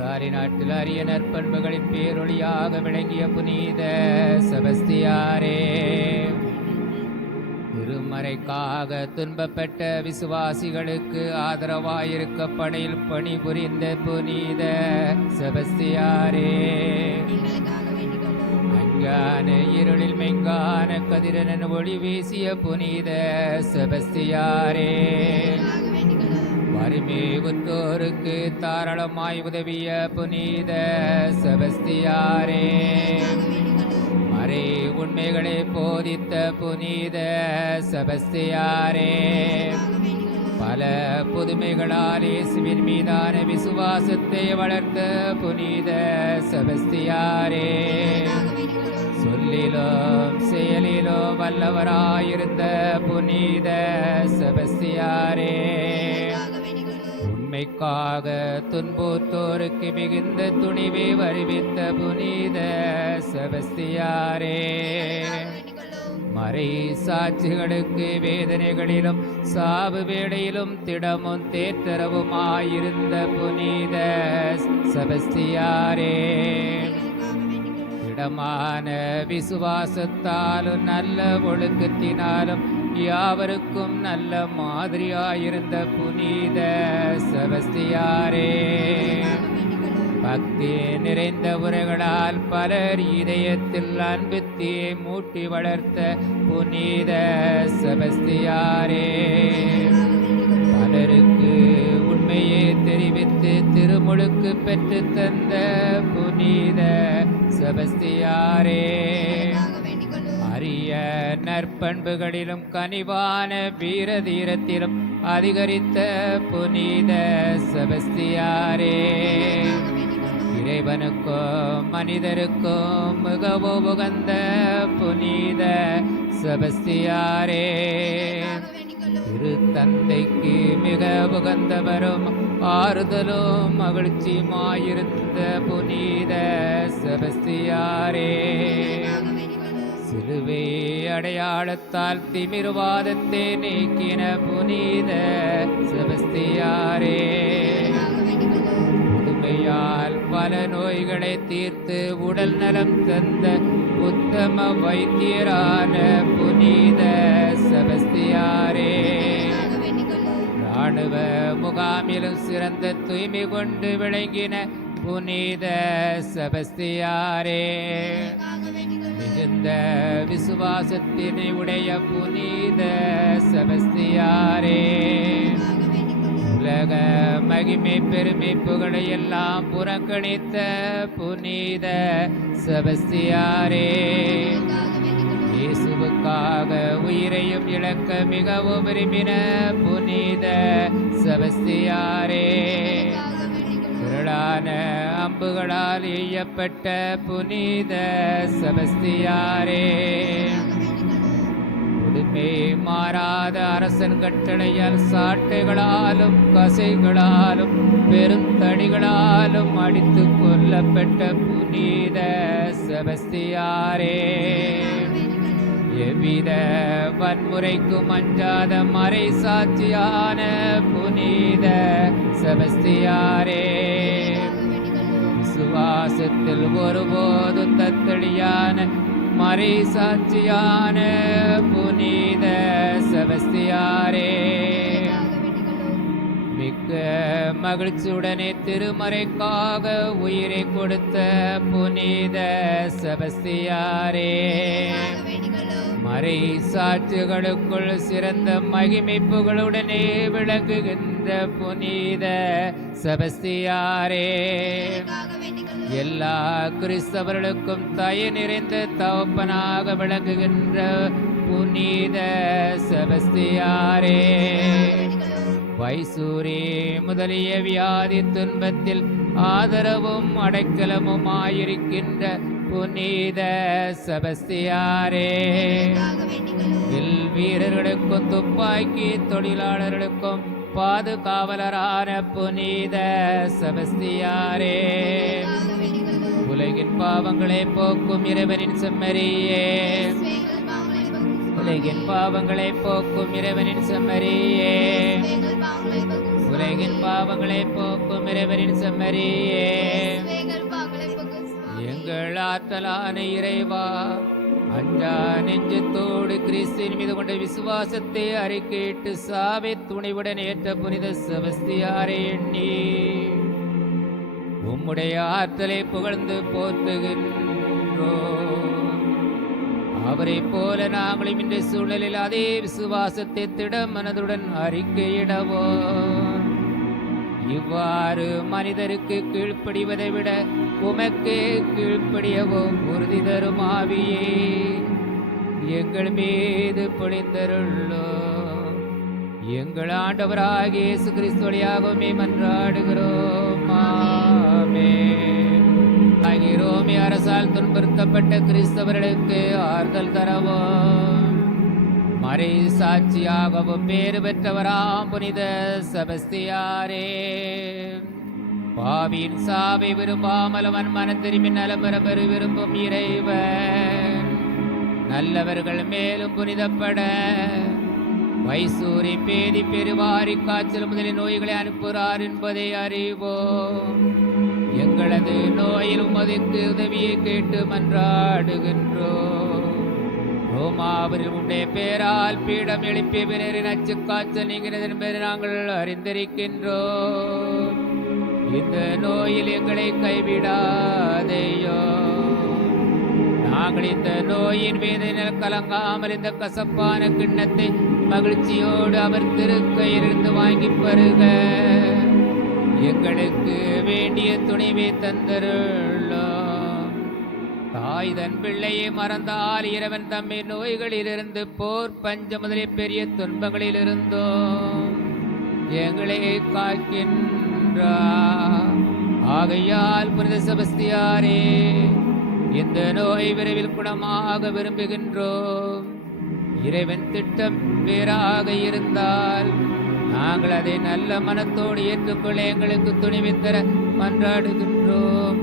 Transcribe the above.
Italy நாட்டில் அரிய நற்பண்புகளின் பேரொழியாக விளங்கிய புனித செபஸ்தியாரே, திருமறைக்காக துன்பப்பட்ட விசுவாசிகளுக்கு ஆதரவாயிருக்க படையில் பணிபுரிந்த புனித செபஸ்தியாரே, அஞ்ஞான இருளில் மெய்ஞான கதிரன் ஒளி வீசிய புனித செபஸ்தியாரே, வறுமையுற்றோருக்கு தாராளமாய் உதவிய புனித செபஸ்தியாரே, மறை உண்மைகளை போதித்த புனித செபஸ்தியாரே, பல புதுமைகளால் இயேசுவின் மீதான விசுவாசத்தை வளர்த்த புனித செபஸ்தியாரே, சொல்லிலும் செயலிலும் வல்லவராயிருந்த புனித செபஸ்தியாரே, உண்மைக்காக துன்புற்றோருக்கு மிகுந்த துணிவை வருவித்த புனித செபஸ்தியாரே, மறை சாட்சிகளுக்கு வேதனைகளிலும் சாவு வேளையிலும் திடமும் தேற்றரவுமாயிருந்த புனித செபஸ்தியாரே, திடமான விசுவாசத்தாலும் நல்ல ஒழுக்கத்தினாலும் யாவருக்கும் நல்ல மாதிரியாயிருந்த புனித செபஸ்தியாரே, பக்தி நிறைந்த உரைகளால் பலர் இதயத்தில் அன்புத்தியை மூட்டி வளர்த்த புனித செபஸ்தியாரே, பலருக்கு உண்மையை தெரிவித்து திருமுழுக்கு பெற்று தந்த புனித செபஸ்தியாரே, அரிய நற்பண்புகளிலும் கனிவான வீரதீரத்திலும் அதிகரித்த புனித செபஸ்தியாரே, இறைவனுக்கும் மனிதருக்கும் மிகவும் உகந்த புனித செபஸ்தியாரே, திருத்தந்தைக்கு மிக உகந்தவரும் ஆறுதலும் மகிழ்ச்சியுமாயிருந்த புனித செபஸ்தியாரே, சிலுவை அடையாளத்தால் திமிர்வாதத்தை நீக்கின புனித செபஸ்தியாரே, புதுமையால் பல நோய்களை தீர்த்து உடல் நலம் தந்த உத்தம வைத்தியரான புனித செபஸ்தியாரே, இராணுவ முகாமிலும் சிறந்த தூய்மை கொண்டு விளங்கின புனித செபஸ்தியாரே, மிகுந்த விசுவாசத்தினை உடைய புனித செபஸ்தியாரே, உலக மகிமை பெருமை புகழை எல்லாம் புறக்கணித்த புனித செபஸ்தியாரே, இயேசுவுக்காக உயிரையும் இழக்க மிகவும் விரும்பின புனித செபஸ்தியாரே, திரளான அம்புகளால் எய்யப்பட்ட புனித செபஸ்தியாரே, உடுமை மாறாத அரசன் கட்டளையால் சாட்டைகளாலும் கசைகளாலும் பெருந்தடிகளாலும் அடித்து கொல்லப்பட்ட புனித செபஸ்தியாரே, எவ்வித வன்முறைக்கும் அஞ்சாத மறை சாட்சியான புனித செபஸ்தியாரே, விசுவாசத்தில் ஒருபோதும் தத்தளியான மறை சாட்சியான புனித செபஸ்தியாரே, மிக்க மகிழ்ச்சியுடனே திருமறைக்காக உயிரை கொடுத்த புனித செபஸ்தியாரே, மறை சாட்சிகளுக்குள் சிறந்த மகிமைப்புகளுடனே விளங்குகின்ற புனித செபஸ்தியாரே, எல்லா கிறிஸ்தவர்களுக்கும் தயை நிறைந்த தகப்பனாக விளங்குகின்ற புனித செபஸ்தியாரே, வைசூரி முதலிய வியாதி துன்பத்தில் ஆதரவும் அடைக்கலமும் ஆயிருக்கின்ற புனித செபஸ்தியாரே, வில் வீரர்களுக்கும் துப்பாக்கி தொழிலாளர்களுக்கும் பாதுகாவலரான புனித செபஸ்தியாரே, உலகின் பாவங்களை போக்கும் இறைவனின் செம்மறியே, உலகின் பாவங்களை போக்கும் இறைவனின் செம்மறியே, உலகின் பாவங்களை போக்கும் இறைவனின் செம்மறியே, ஆற்றலான இறைவா, அஞ்சா நெஞ்சத்தோடு கிறிஸ்துவின் மீது கொண்ட விசுவாசத்தை அறிக்கையிட்டு சாவை துணிவுடன் ஏற்ற புனித செபஸ்தியாரை எண்ணி உம்முடைய ஆற்றலை புகழ்ந்து போற்றுகின்றோம். அவரை போல நாங்களும் இந்த சூழலில் அதே விசுவாசத்தை திட மனதுடன் அறிக்கையிடவோம். இவ்வாறு மனிதருக்கு கீழ்ப்படிவதை விட உமக்கே கீழ்ப்படியவும் உறுதி தரும் ஆவியே எங்கள் மீது பொழிந்தருளோம். எங்கள் ஆண்டவராகிய இயேசு கிறிஸ்து வழியாகவே மன்றாடுகிறோம். ஆமென். ரோமே அரசால் துன்புறுத்தப்பட்ட கிறிஸ்தவர்களுக்கு ஆறுதல் தரவும் மறை சாட்சியாகவும் பேறு பெற்றவராம் புனித செபஸ்தியாரே, பாவியின் சாவை விரும்பாமல் அவன் மனம் திரும்பி நலம் பெற விரும்பும் இறைவன் நல்லவர்கள் மேலும் புனிதப்பட வைசூரி பேதி பெருவாரி காய்ச்சல் முதலிய நோய்களை அனுப்புகிறார் என்பதை அறிவோம். எங்களது நோயில் உமதுக்கு உதவியை கேட்டு மன்றாடுகின்றோம். ரோமாவரில் உடைய பேரால் பீடம் எழுப்பிய பின்னரின் அச்சு காய்ச்சல் நீங்கினதன் பேர் நாங்கள் அறிந்திருக்கின்றோம். இந்த நோயில் எங்களை கைவிடாதேயோ. நாங்கள் இந்த நோயின் வேதனையில் கலங்காமல் இந்த கசப்பான கிண்ணத்தை மகிழ்ச்சியோடு அவர் திருக்கையிலிருந்து வாங்கி பருக எங்களுக்கு வேண்டிய துணிவை தந்தருளோம். தாய் தன் பிள்ளையை மறந்தால் இறைவன் தம்மை நோய்களிலிருந்து போர் பஞ்ச முதலிய பெரிய துன்பங்களிலிருந்தோம் எங்களை காக்கின்றார். ஆகையால் புனித செபஸ்தியாரே, இந்த நோய் விரைவில் குணமாக விரும்புகின்றோம். இறைவன் திட்டம் வேறாக இருந்தால் நாங்கள் அதை நல்ல மனத்தோடு ஏற்றுக்கொள்ள எங்களுக்கு துணிவை தர மன்றாடுகின்றோம்.